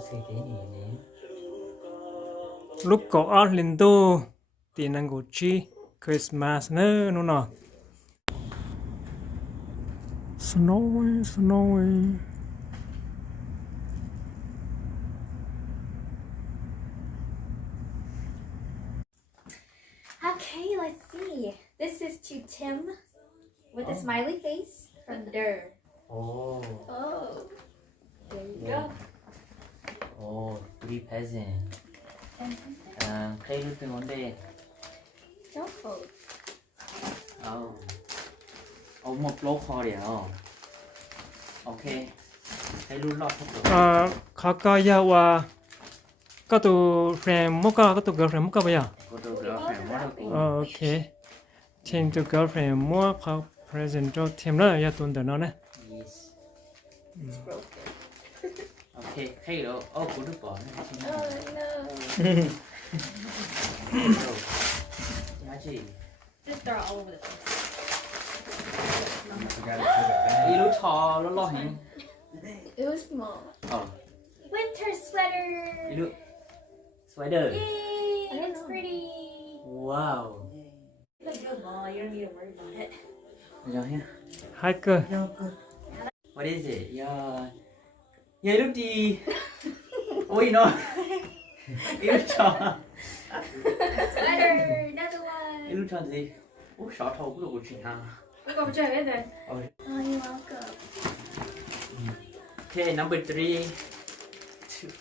sẽ cái này nè. Lúc có ở lên đô thì năng của chi Christmas nữa nó nọ. Snowy, snowy. Okay, let's see. This is to Tim with a smiley face from Dur. Oh, Oh, there you yeah. go. Oh, 3 present. Play with one day. Don't fold. Oh. Oh, một lô kho đấy hả? Ok. Play luôn lọt hết rồi. เขาก็ยาวว่าก็ตัวแฟนมุกก็ตัว girlfriend มุกก็ไปอ่ะ Cô tôi gỡ phải mất đâu cũng. โอเคทีมตัว girlfriend มุกเขา present ตัวทีมแล้วอย่าตุนเดี๋ยวนั้นนะ Yes. It's broken. Ok, hay đâu. Oh, cô được bỏ nữa. Oh no. Giá trị. Just throw it all over the place. Đi lúc thò nó lo hình. It was small. Oh. Winter sweater. Đi lúc. Sweater. Yay! It's pretty. Wow. Look good, Mom. You don't need to worry about it. Rồi ha. hiker What is it? Yeah. Yeah, lúc đi. Ôi nó. Lúc thò. Sweater. Another one. Lúc thò gì? Ủa sợ thầu cũng được chuyện ha. Go over there, then. Oh. Oh, you're welcome. Okay, number 3.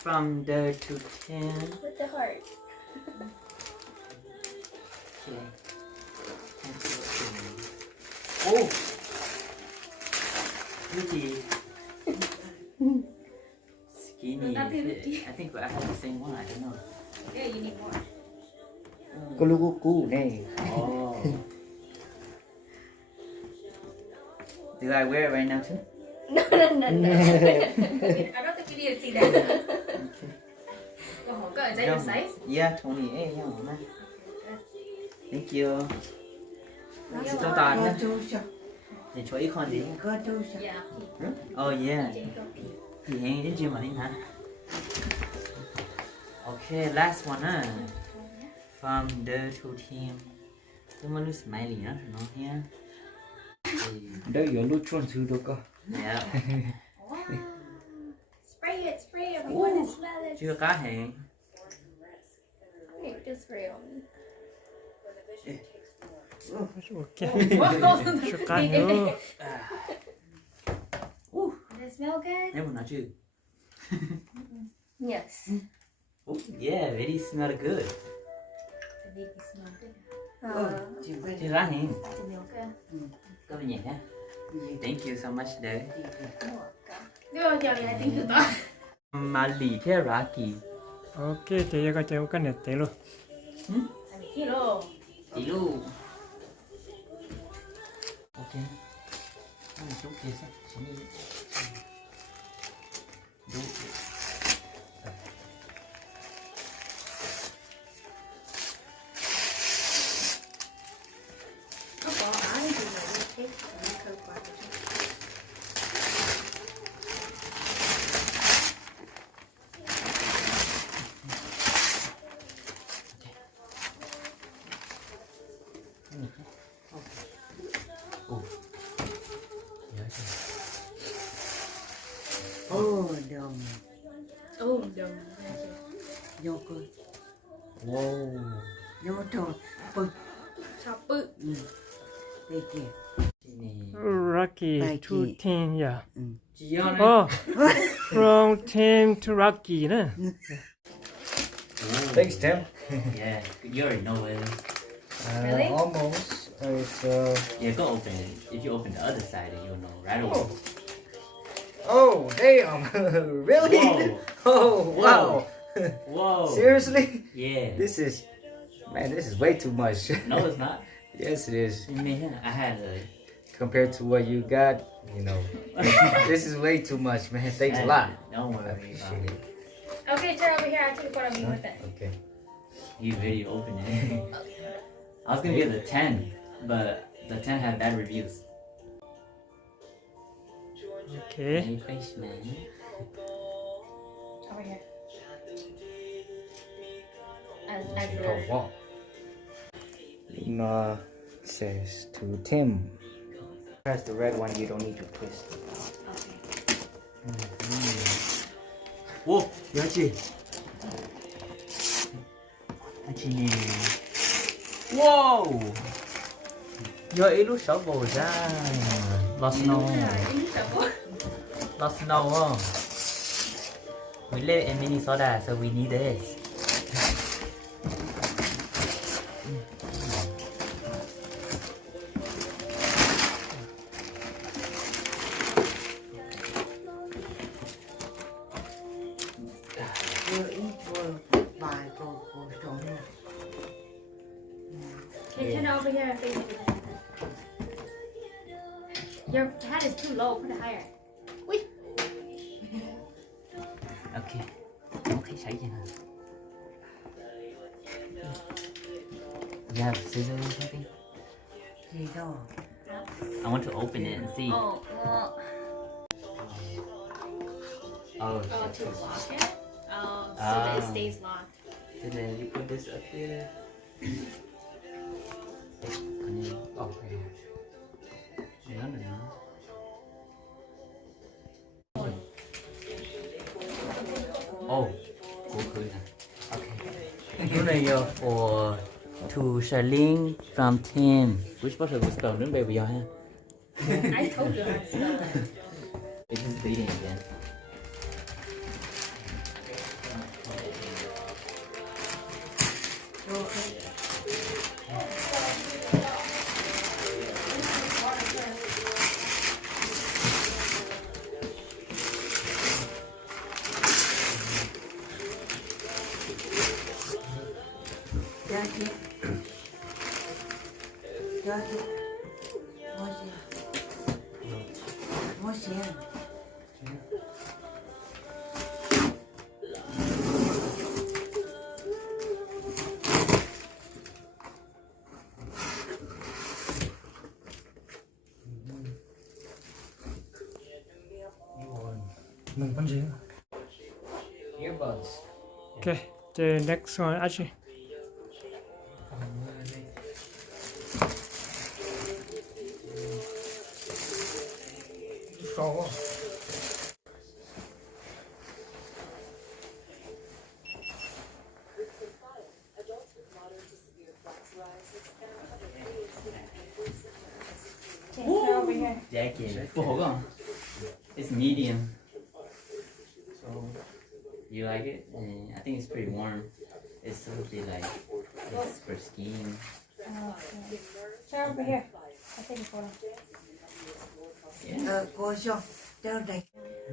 From the to 10. With the heart. Okay. Oh. Pretty. Skinny. Not pretty. I think I have the same one. I don't know. Yeah, you need more. Có logo cũ này. Oh. Do I wear it right now too? No. I don't think you need to see that. Go, is that your size? Yeah, 28. Yeah, man. Thank you. Xin chào toàn nhé. Để cho ít con gì? Yeah. Oh yeah. Jacob. Thì hẹn đến chiều mà đi hả? Okay, last one huh? From the two team. Tôi muốn smiley nữa, nó nha. Đây là lúc chọn thứ đâu cơ. Yeah. Wow. Spray it. We want to smell it. Chưa cá hẹn. Here, just spray on me. ok Whoa. 축하해요 Does it smell good? Nếu mà nói chứ. Yes. Oh yeah, very smell good. It make me smell good. Chưa cá hẹn. Does it smell good? Có vẻ nhẹ ha. Thank you so much there. You're welcome. I think you thought. Mà lì thế Rocky. ok thì giờ có chơi cái này té luôn Hello. Tí lu. Ok. Chút kia sẽ xuống đi. Đúng. Oh, đồng. Oh, no. Vô cơ. Wow. Vô tròn. Ôi, Chop bự. đây kìa. Rocky Rocky. to team yeah Chị Yon oh from team to Rocky nè Thanks, Tim. Yeah, you already know it. Really? Almost. It's, Yeah, go open it. If you open the other side, then you'll know right away. oh, damn. Really? Whoa. Oh, wow. Whoa. Seriously? Yeah. This is way too much. No, it's not. Yes, it is. Man, I had a. Compared to what you got, you know, this is way too much, man. Thanks a lot. Don't I worry. appreciate it. Okay, turn over here. I took a photo of you with it. Okay. You really opened it. I was gonna give it a 10, but the 10 had bad reviews. ok Merry Christmas. over here. She told what? Lina says to Tim. Press the red one, you don't need to twist. Okay. 오, 여지. 아치네. 와우. Yo, it looks so bold. Lost snow. Lost snow. We live in Minnesota, so we need this. Okay, turn it over here and face it. Your head is too low. Put it higher. Wait. Okay. Okay, shaking. You have scissors or something? I want to open it and see. Oh, Oh, to lock it? Oh, so Ah. that it stays locked. And then you put this up here. Okay. No. Oh, cool. Okay. Lúc này for to Charlene from Tim. Which part of the spell? Nước bề bây giờ ha. I told you how to spell it. It's just bleeding again. Earbuds. Okay, the next one actually. Okay, turn over here. Jacket. It's medium. So you like it? I think it's pretty warm. It's supposed to be like it's for skiing. Okay. Turn over here. I'll take a photo. Yeah.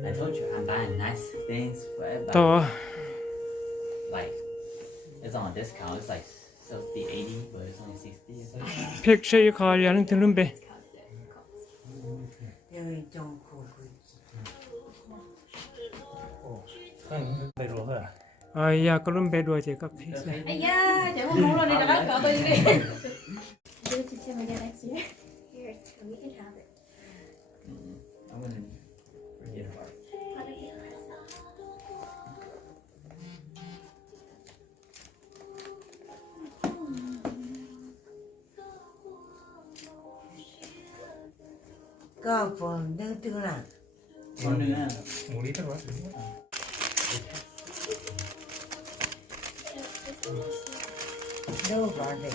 I told you I'm buying nice things for everybody. 또 Like it's on discount. It's like supposed to be 80, but it's only 60. So. 픽쉐이 가리하는 드는 배. 야, 그럼 배도 이제 깍 피세. Ây da, chạy không mua rồi này là bác cỡ tôi đi. Give it to Tim again next year. Here, Tim, you can have it. I'm gonna forget about it. Có phần đơn tư là Con nữa. đâu vào để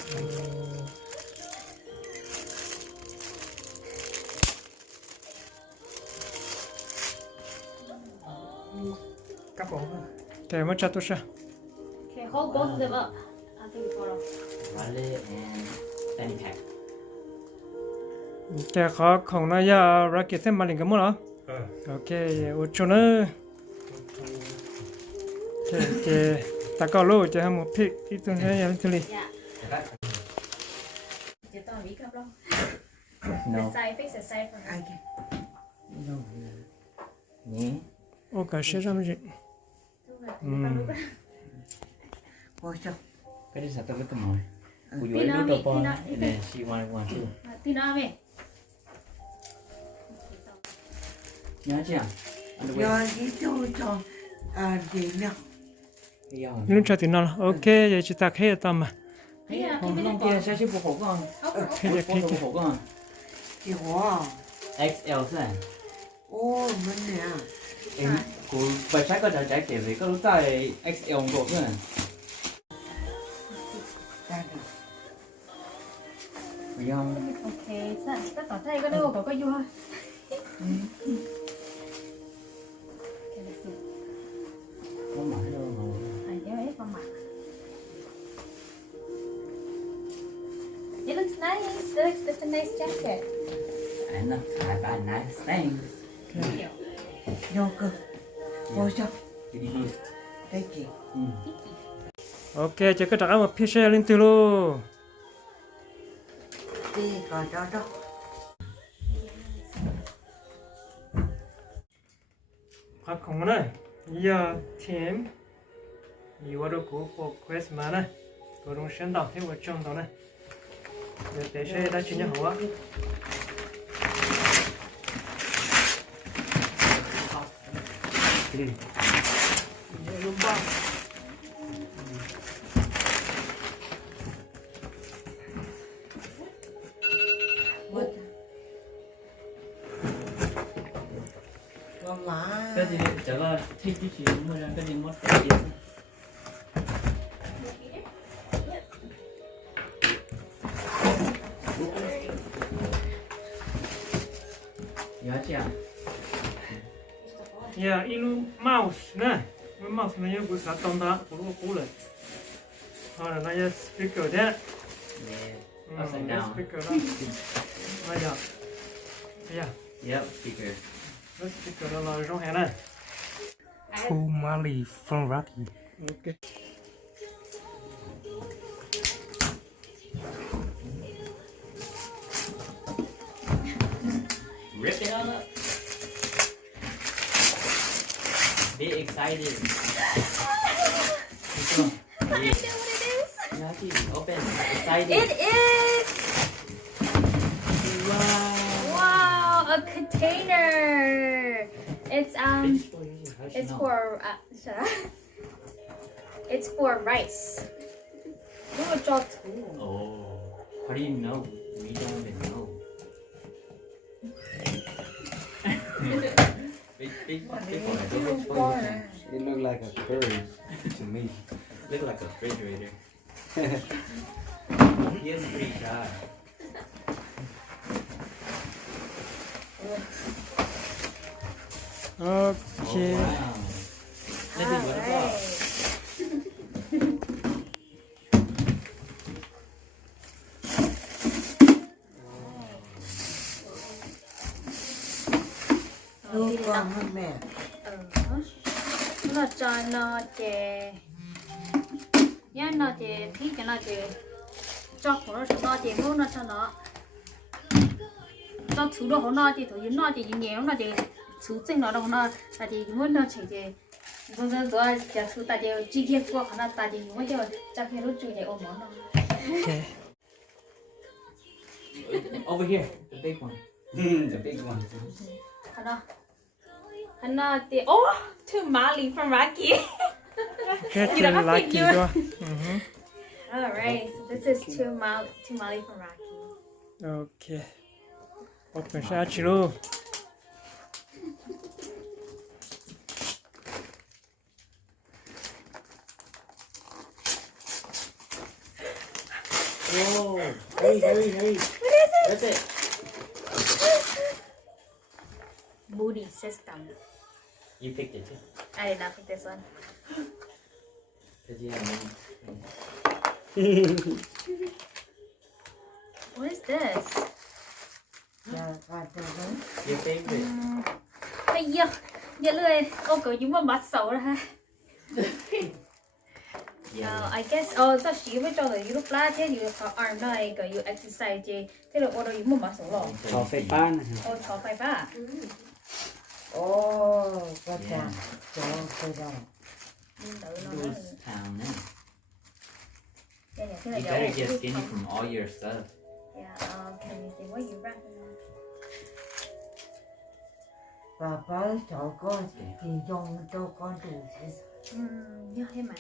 네, 먼저 또셔. Okay, hold both of them up. I'll take a photo. Wallet and fanny pack. แกขอของนายารักเก็ตเส้นมาลิงกันมั้งเหรอโอเคอุชนะโอเคตะกอลูจะทำหมดพริกที่ตรงนี้ยังทุลี Yeah. Chị to bí cặp đâu? No. The side, face the side for her. ai kìa Nhé. โอ้ก็เชื่อจำจริง vô cho Cái này sao tôi biết cầm mồi. Của Tí dưới nào little mẹ, boy. tí nào, And then she wanted one too. Tí nào mẹ? Nhớ chưa? Underwear. rồi đi cho Đi nào. Lúc cho thì nó là ok vậy chị ta khé tâm mà Long kia sao chứ bộ hộp con? khé giờ khé Bộ hộp con. Đi hóa. XL thế. Ô, mình nè. Em cô phải trái có trái kiểu gì có lúc tại XL bộ nữa. Ra đi. Vì không? Ok, tất cả thấy có đâu có vui. Có mãi đâu mà. It looks nice. It's a nice jacket. Anh nó xài ba nice thing. Vô cơ. Vô cho. Đi đi. Đây kì. ok chị cứ đặt một phía xe lên từ luôn Đi còn đó đó. 밥 공문은 이어 팀 이거를 고고 크리스마스 그런 신당 해고 정도는 대체에다 진짜 하와 Má. Cái gì 저거 take cái chuyện mà cái gì mất cái gì. Nhớ chưa? 야 이루 마우스는 마우스는 여기 샀던다 그리고 고래 아 나야 스피커 돼 Yeah. Upside down. 스피커라 맞아 야 Yep, speaker. 스피커를 넣어줘 해나 Two Mali from Rocky. 오케이 Rip it all up. Be excited. I know what it is. Yati, open. Excited. It is. Wow. Wow, a container. It's for it's for rice. 이거 저 Oh, how do you know? We don't even know. Big one. It looked like a curry to me. Look like a refrigerator. He has a pretty shy. 오케이 Wow. This is what about. Đưa con hơn mẹ. nó cho nó chè nhá nó chè thì cho nó chè cho của nó chè mua nó cho nó cho thứ đồ nó chè thứ nó chè nhiều nó chè thứ chính nó đâu nó tại vì muốn nó chè chè rồi chè thứ tại vì chi tiết của nó tại vì muốn cho chắc phải lúc chè ôm nó 오케이 Over here, the big one. The big one. 하나 띠 oh to Mali from Rocky. 캐치 라키 좋아 All right, so this is to Mali from Rocky. 오케이 오픈 샤치로 Whoa. Hey. That's it. Moody system. You picked it too. I did not pick this one. Because you have names. What is this? Là qua từ đó. Your favorite. Bây giờ lười ô cậu chúng mà bắt xấu ra ha. Yeah. I guess sao chỉ với cho người lúc lá thế you arm này cậu you exercise gì thế là ô đâu chúng mà bắt xấu rồi. Cho phải ban. Ô cho phải ba. Ô, có chả. Yeah. Cho từ đó. Ghost town now. Thế You là better get skinny from all your stuff. Yeah, can you see what you wrap it bà bá cháu con thì dùng cho con đủ chứ. nhớ hết mà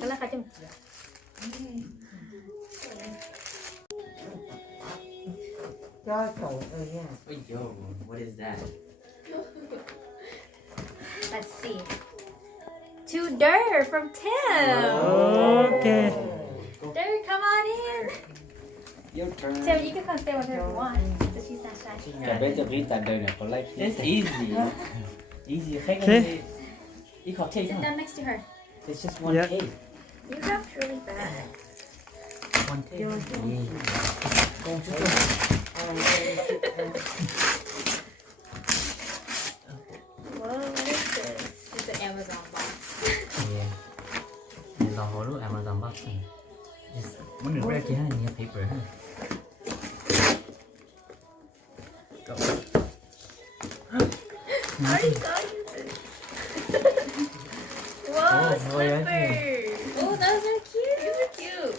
cái lá khai trong Cho cháu rồi nha. Ôi yo, what is that? let's see to Dur from Tim Okay. Dur come on in Your turn. so you can come stay with her if you want so she's not shy I bet the beat that day for like It's easy. Easy. Take Okay. You call cake, sit huh? down next to her It's just one Yeah. cake. you have really bad One cake. Yo, Yeah. whoa what is this it's an Amazon box Yeah. It's a whole Amazon box. Just wonder where can I need paper, huh? Go. I already got you this whoa Oh, yeah, slippers oh those are cute these are cute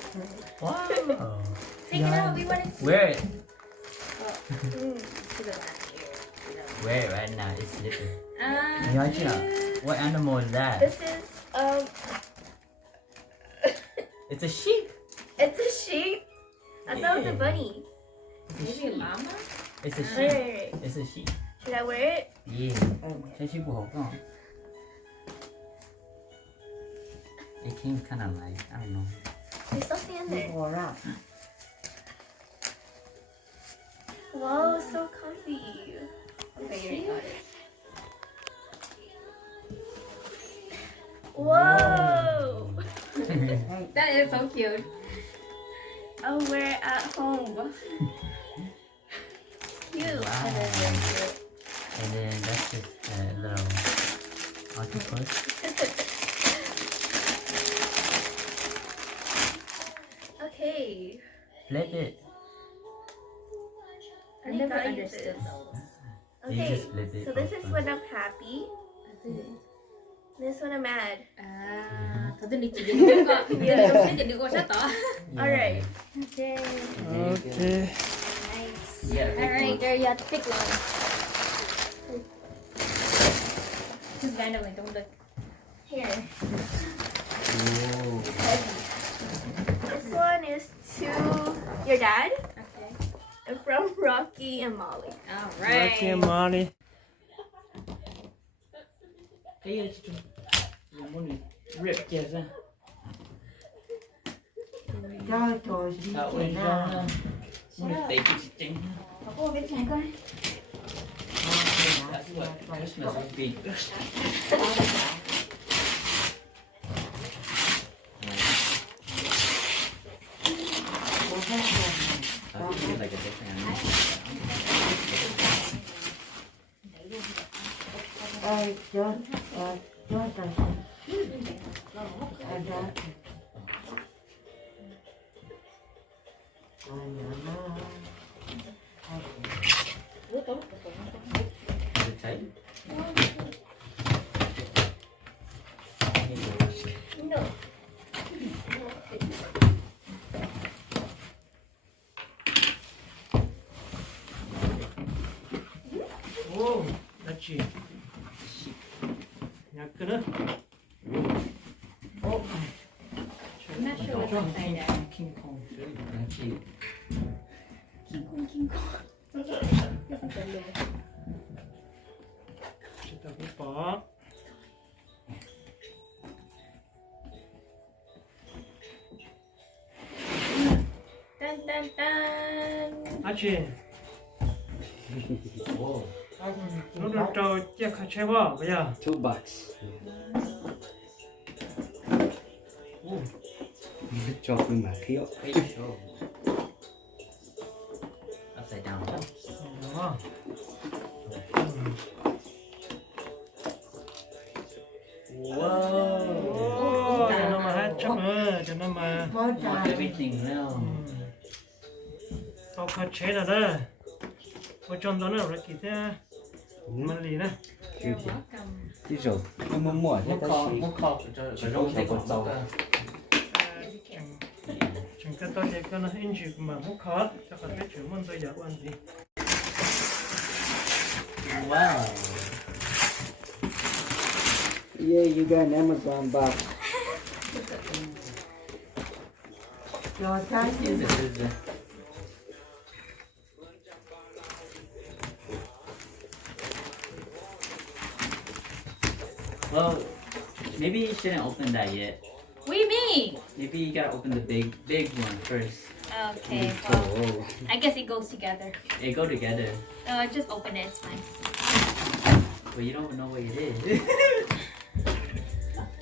Wow. take it out we want to see Wear it. to the last year Wear it right now. It's slippery. ah Yeah. What animal is that? this is It's a sheep. it's a sheep I thought it was a Yeah. bunny It's a maybe a sheep. llama It's a wait, sheep. wait, wait. It's a sheep. Should I wear it? Yeah. 这sheep 不好看。It came kind of like I don't know. There's something in there. Ngồi ra. Whoa, so comfy. Okay, you already got it. Whoa! That is so cute. I'll wear it at home. Cute. Wow. And then there's it. And then that's just a little octopus. Okay. Flip it. I never understood those. You Okay, just flip it. so this is when I'm happy. This one I'm mad. Alright. Okay. Okay. Nice. Yeah. Alright, there you have to pick one. Just randomly, don't look. Here. Whoa. This one is to your dad. Okay. And from Rocky and Molly. All Rocky and right. Molly. Cái gì chứ? Muốn rip kia ra. Cho cháu đi Sao chị ơi nào. ra. Muốn tay cái chính. Cô biết cái coi. That's what Christmas would be. I feel like a different animal. Ê, cho cháu. Ở đó. Is it tight? No. Whoa, that's it. 약간은 I'm not sure what's inside there. King Kong. Actually, King Kong. This is a little. 진짜 못 Dun dun dun. 아치 whoa. 너를 저 같이 해봐 뭐야 $2. Cho tôi mà thiếu. Wait, show. Upside down. 어. Whoa. cho nó mà hát chấm cho nó mà Có Want trà. everything now. tao 같이 해라 다 어쩐 너는 왜 이렇게 말리나 You're welcome. Chứ rồi, tôi muốn mua hết tất cả. Muốn kho cho rau Chỉ có rau. 잠깐 또 내거는 인지 그만 못 컷. 잠깐 내 주문 더 야구한지. Wow. Yeah, you got an Amazon box. Rồi cái Is it? Well, maybe you shouldn't open that yet. What do you mean? Maybe you gotta open the big one first. Okay, well, Oh, I guess it goes together. They go together. Just open it, it's fine. But you don't know what it is.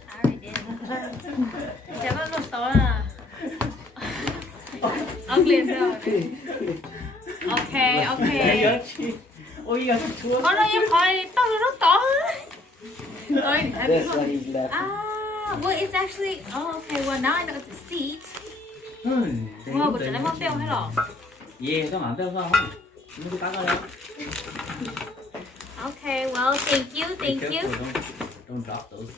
I already did. Chả có một tối à. Ugly as hell. Okay, okay. Oh, you got the two of Ôi nó em khỏi tao nó to. Rồi, that's why he's laughing. well it's actually, oh okay, well now I know it's a seat. Wow, Wow, cái này món beo hay là? Yeah, các bạn beo không? Chúng tôi cắt ra. Okay, well thank you, thank Be you. careful, don't drop those.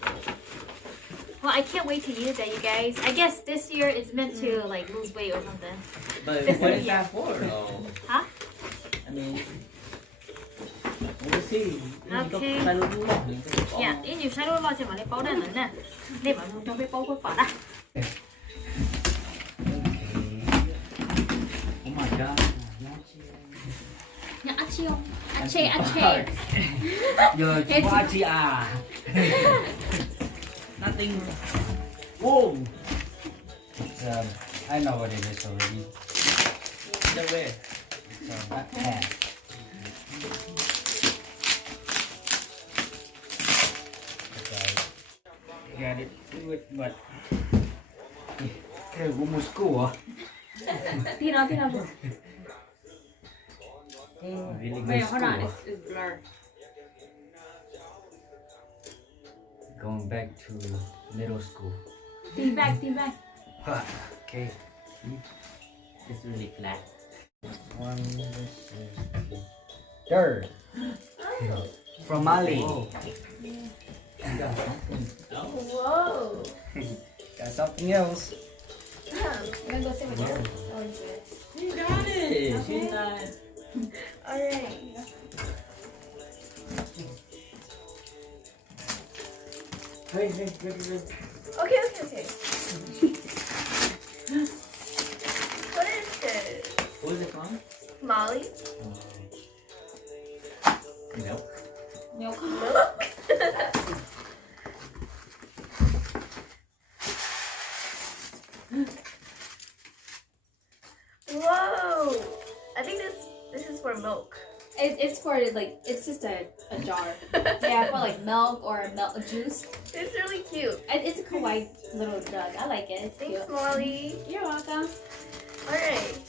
Well, I can't wait to use that, you guys. I guess this year it's meant to like lose weight or something. But This what is is that for though? Huh? I mean, we'll see. Okay. Yeah, ít nhiều sai đôi lo cho mà lấy báu đây nữa nè. Để mà mua cho cái báu của bà đã. Oh my god. Nhà ăn chiêu. Ăn chê, ăn chê. You're watching Nothing. Whoa. I know what it is already. No way. It's a hat. Got it to it, but okay, one more school. Thì nó. Really Wait, good hold on, school. it's blurred. Going back to middle school. Team back. Okay. It's really flat. One, third. From Mali. You got something. Oh. Whoa. Got something else. I'm gonna go sit with you. Oh, you good. You got it. She's not. Alright. Hey. Okay. What is this? What is it from? Molly? Milk. Milk. Whoa! I think this is for milk. It's for like it's just a jar. Yeah, for like milk or milk juice. It's really cute. It's a kawaii little jug. I like it. It's Thanks, cute. Molly. You're welcome. Alright.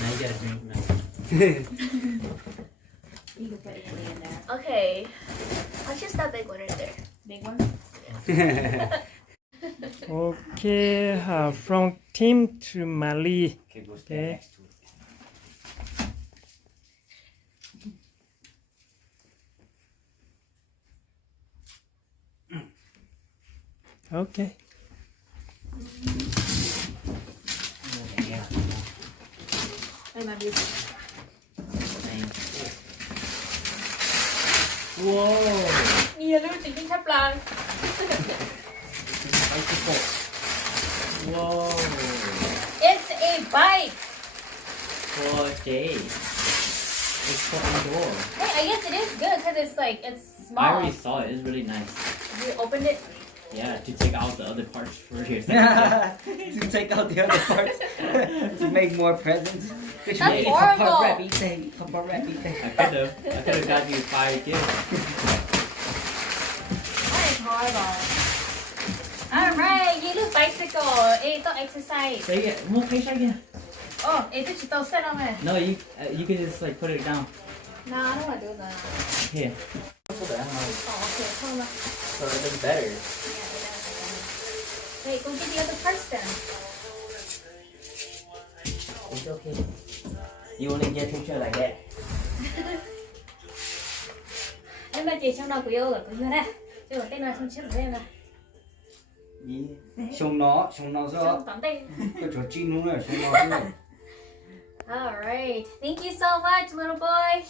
Now you gotta drink milk. You can put anything in there. Okay. I'll just that big one right there. Big one. Okay, from Tim to Mali. Okay, go stand Okay. next to it. Okay. Đây mà đi. Whoa. Nhiều luôn chị Trinh sắp lần. Bicycle. Whoa. It's a bike. For Jay. It's for indoor. Hey, I guess it is good because it's like it's I small. already saw it. It's really nice. You opened it. Yeah, to take out the other parts for your To take out the other parts. To make more presents. That's horrible. I could have got you 5 gifts. That is horrible. Alright, you look bicycle. Ê, tao exercise. Say it. More face again. Oh, ê, tôi chỉ tao set on it. No, you can just like put it down. No, I don't want to do that. Here. Oh, okay, hold on. So it looks better. Yeah, it does. Wait, go get the other parts then. It's okay. You only get picture like that. Nhưng mà chị trong đầu của yêu là của yêu đây. Chứ còn tên là không chịu đây mà. Sông nó Trong rõ. tóm đây. Cái chỗ chi nó là sông nó rồi. Alright. Thank you so much, little boy.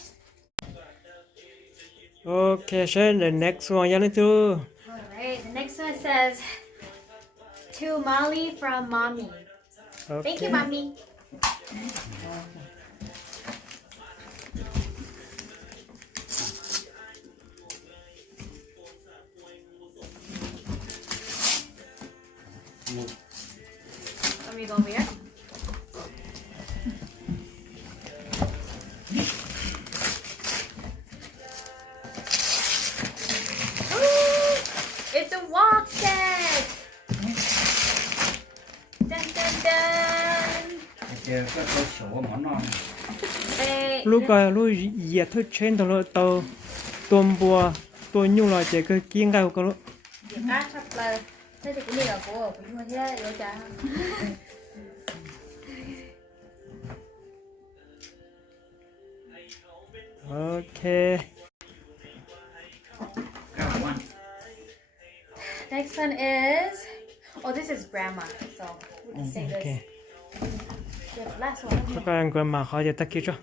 Okay, share the next one. Yeah, too. Alright, the next one says, to Molly from mommy. Okay. Thank you, mommy. Let me go over here. Ooh, it's a walk set. Dun dun dun. Cái có số món ngon. Đây, Lúc giờ thôi trên đó tàu tôm bùa tôi nhung lại chỉ cái kiêng gạo cái lúc. cá sắp là thế thì cái này là của mình thế rồi chả. Okay. Got one. Next one is, oh, this is grandma, so we can say this. Okay. The last one. Các bạn grandma họจะตะกี้cho.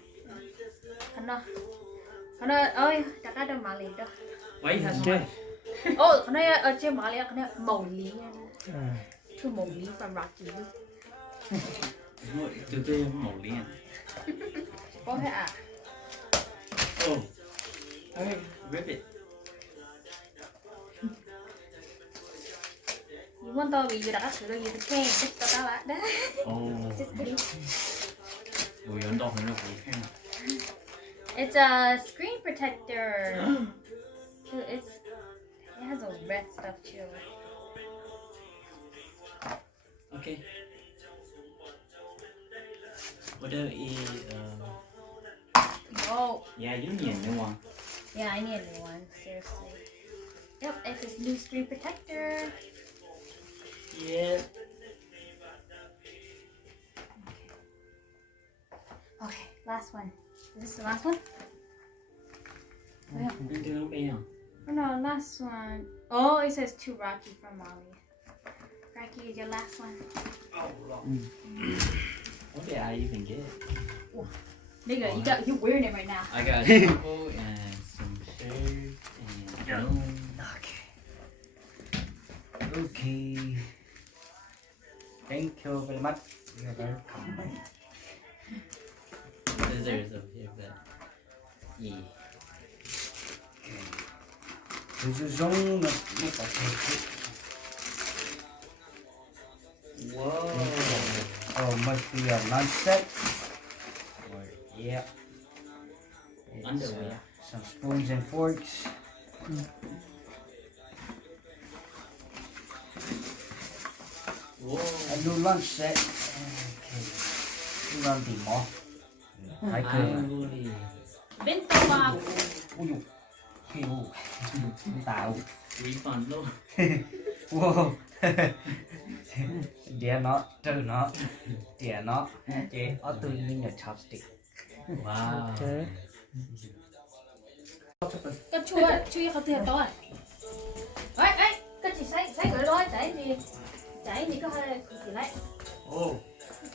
Nó ơi, đã cá đâm mà liền đó. Why you have so Okay. much? Oh, nó ở trên mà liền, nó màu lý. Two màu lý from Rocky. Từ từ màu liền. Có thể à? Oh. Okay, rip it. You want to be đã thử rồi, you can just tao lại đó. Oh. Just kidding. Ủa, 연도 hơn là gì khác? It's a screen protector. It has a red stuff too. Okay. What is Oh, yeah, you need a new one. yeah, I need a new one. Seriously. Yep, it's this new screen protector. Yeah. Okay, last one. Is this the last one? Yeah. Into nó bé không? Oh no, last one. Oh, it says to Rocky from Molly. Rocky is your last one. Oh, Lord. What did I even get? Nigga, you're wearing it right now. I got a shampoo and some shirts and balloons. Okay. Thank you very much. You're welcome. Scissors over here, but yeah. This is giống nó có thể. Whoa. Oh, must be a lunch set. Or, yeah. It's, Underwear. some spoons and forks. Whoa. A new lunch set. Okay. Lunch gì mỏ. Thái cơm. Holy. Bento box. Ui dồi. Kêu. Tạo. Refund luôn. Wow. Đĩa nó, trừ nó. Đĩa nó. Chế. Ở tự nhiên là chopstick. Wow. Okay. Cái chui không thể to. Ấy, cái chỉ say rồi thôi, chạy thì có hơi gì lại. Oh.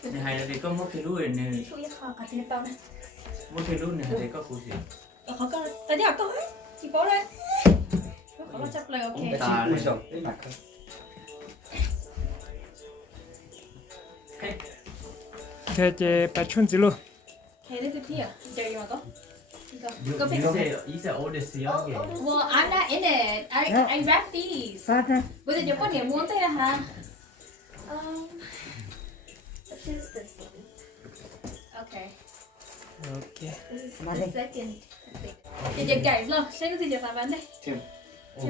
Này hay là vì có một cái đuôi này. Chui không cái gì to này. Một cái đuôi này thì có củ gì? Không có, tại sao có? Chỉ bỏ lên. Không có chấp lời ok. Cái chị ui dồi. Cái mặt không. Okay, chị bà chun gì luôn. Okay, look at here. There you go. Go You pick up. said oldest young game. Well, I'm not in it. I wrapped these. Bây giờ chúng con điểm muốn thế hả? What is this one? Okay. Okay. This is the second. Giờ chạy luôn. Xem cái gì giờ làm đây. Xem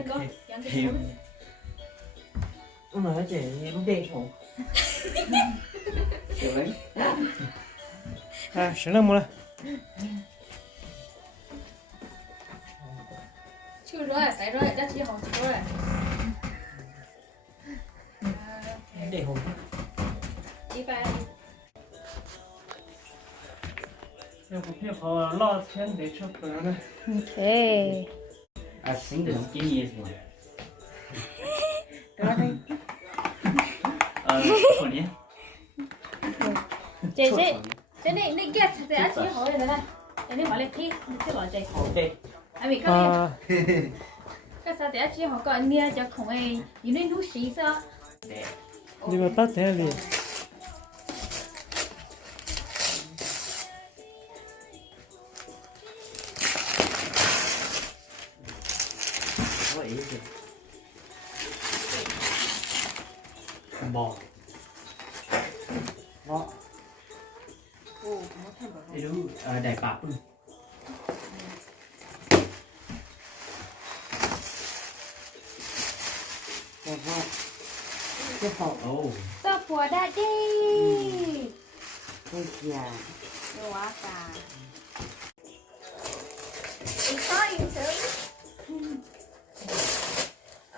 con. Dán cái gì luôn. Mà chị lúc đen không? Chịu lấy. À, sẽ làm một lần. Chưa rồi, xảy rồi, đã chỉ hỏng rồi. Đen không? Đi về. Em cũng biết họ lo tiền để cho bữa này. Okay. I think The the skinniest one. Đó đây. คนนี้ 姐那 get 在阿姐好的来，你把那批老姐， OK 阿米看 à 个啥在阿姐好个，你要叫空诶，有那路西噻， đi vào tắt thế liền what is it bò bò cái đúng đại bạc luôn cái hộp oh 做婆的弟， cái già 有娃娃。你答应谁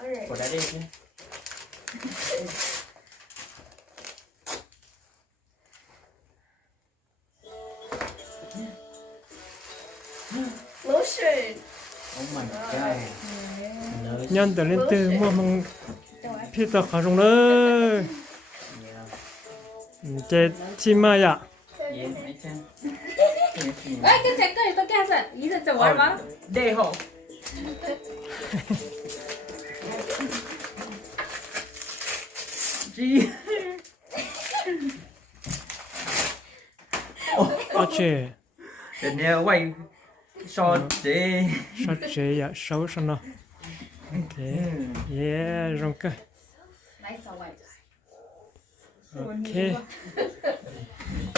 ？OK。 của đã đi chứ lotion。 oh my god nhân từ lên từ mua mong phía tàu khá rộng đấy yeah chế chi mà ya yeah make sense 哎，跟这个人都干啥？一直在玩吗？ đây hổ Gee. à chế Đừng nhớ quay short đi sao chế ya xấu sao nó ok yeah rộng cơ 来找我。 ok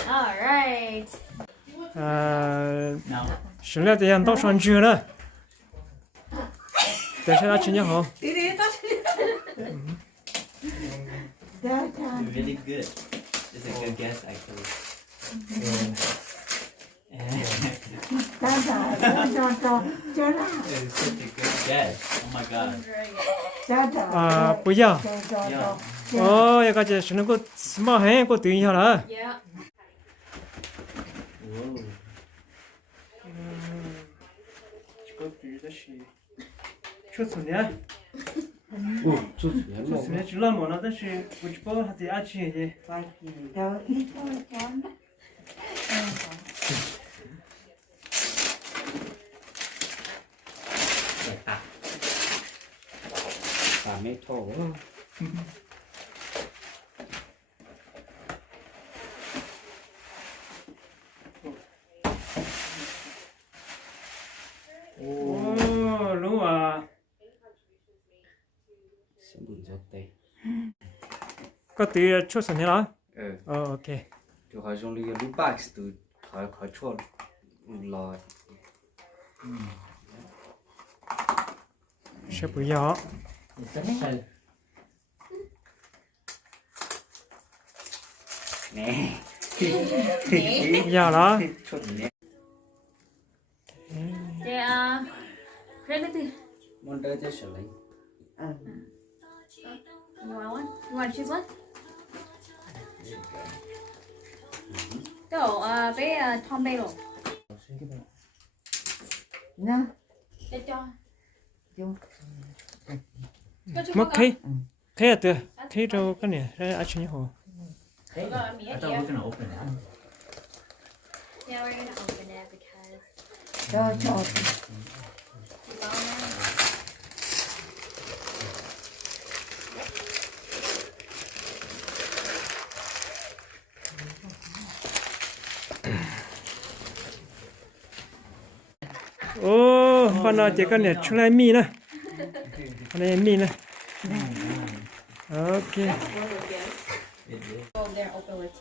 All right。 nào 现在这样到上去了等下要请你好 cha cha you're really good it's a good guess actually cha cho it's such a good guess oh my god cha à bây giờ cho 어 여기까지 쓰는 거 스마해 거 등이하라 Yeah。 Whoa. 이거 뒤에 시 추스냐 추스냐 줄라 뭐나 다시 부츠고 하지 아치 이제 phải chỉ cho ít thôi cho nó Đẹp à Bà mấy thổ 오 루아 Sẽ bùn giọt tê có từ 추스냐 Ừ ok Tụi họ dùng lưu lưu bạc từ khỏi chua lò sẽ bây giờ it's rất sâu Nè giờ đó Chua nè Yeah。Ready to. Muốn đỡ cho xử lý You want one? You want to choose one? Go. Bé Tom đây rồi. nè Để cho. chung mất khi khi từ khi đâu cái này ra achi hồ I thought we were gonna open it Yeah, we're gonna open it because cho ô bạn nào chỉ cái này出来米呢cái này米呢ok it is go over there and open with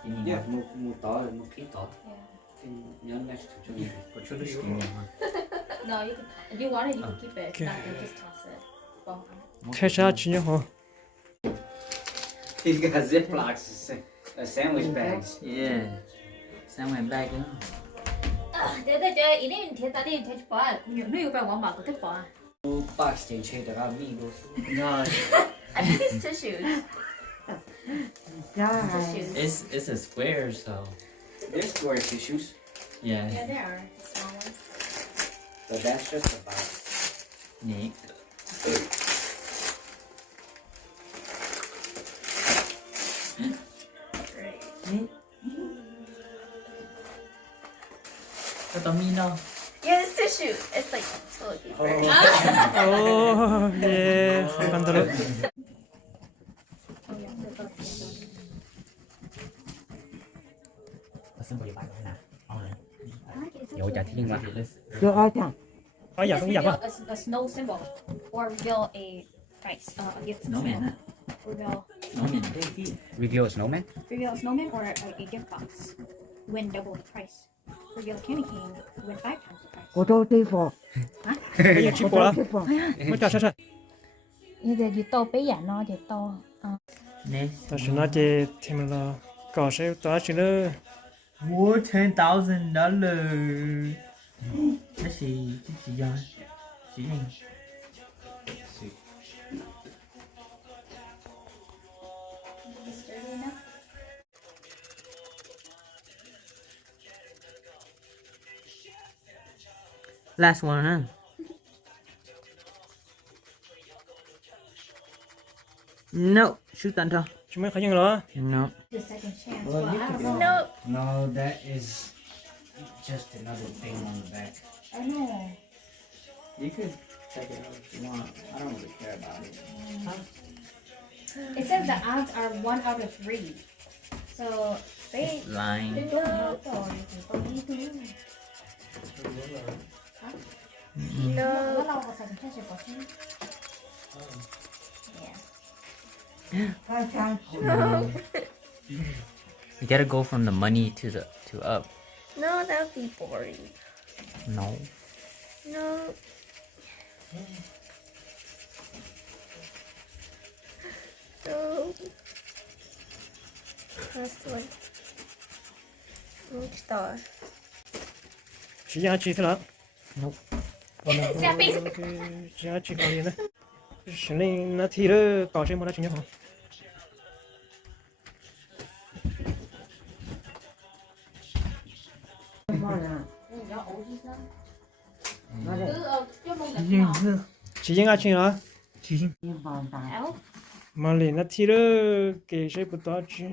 skinny Yeah, một tỏ một ký tỏ Thì nhớ next to cho mình có chút skinny No, you can. If you want it, you can keep it. If Okay. not, then just toss it. Well, thế sao achi hồ He's got Ziplocs, sandwich bags yeah sang ngoài bag nữa để cho ý định thiệt ta đi thiệt bỏ. Nhiều nơi có bảo mà có thích bỏ. Box tiền chơi được ra mi luôn no I think it's tissues. cho it's a square so There's square tissues yeah yeah, there are small ones. But that's just a box neat Totomino. Yeah, it's tissue. It's like toilet paper. Oh, 예, 만들어. Dỗ chả thiên quá. Chưa ai chẳng. Ai Just không giặt reveal à? a snow symbol or reveal a price, a gift Snowman, symbol. huh? Reveal Snowman. Reveal a snowman. a snowman or a gift box. Win double the price. Reveal a candy cane. Win 5 times the price. Cô tôi đi phò. Bây giờ chip Cô tôi qua. đi phò. Mới cho sao? 이제 유또 빼야 이제 또. Next. 但是那些他们了，搞谁多少呢？ Whoa, $10,000. Let's see. Chị John. Chị Anh. Last one, huh? No, shoot that thôi. chúng mới khai nhận rồi. No. The second chance. Well, Well, you I can don't know. No, that is just another thing on the back. I know. You could check it out if you want. I don't really care about it. It says the odds are 1 out of 3. So they Line. don't know. No. Well, I'll second chance your question. Yeah. Hai chai. You gotta go from the money to up. No, that would be boring. No. No. No. Last one. Which star? Chỉ giá trị thế nào? Nope. Chỉ giá trị bao nhiêu đấy? Chỉ nên nó thì đó搞谁没来今天好？ chỉ riêng ai chơi hả? Nhưng vòng tài. mà liền nó thì đó cái谁不多去？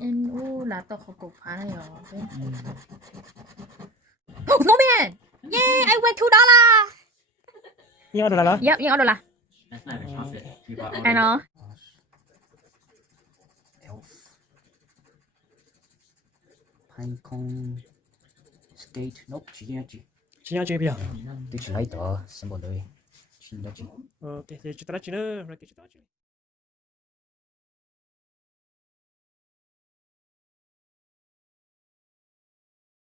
맨우 라또 갖고 봐요. Oh, snowman! Yay! I win $2. 应该来了。 Yep, $2. That's not even profit. You bought all I know. Pinecone skate. Nope, chỉ giá trị. chỉ giá trị bây giờ. Tôi chỉ lấy tờ symbol đấy. Xin giá trị. Ok, thì chúng ta chỉ nữa, rồi cái chúng ta chỉ.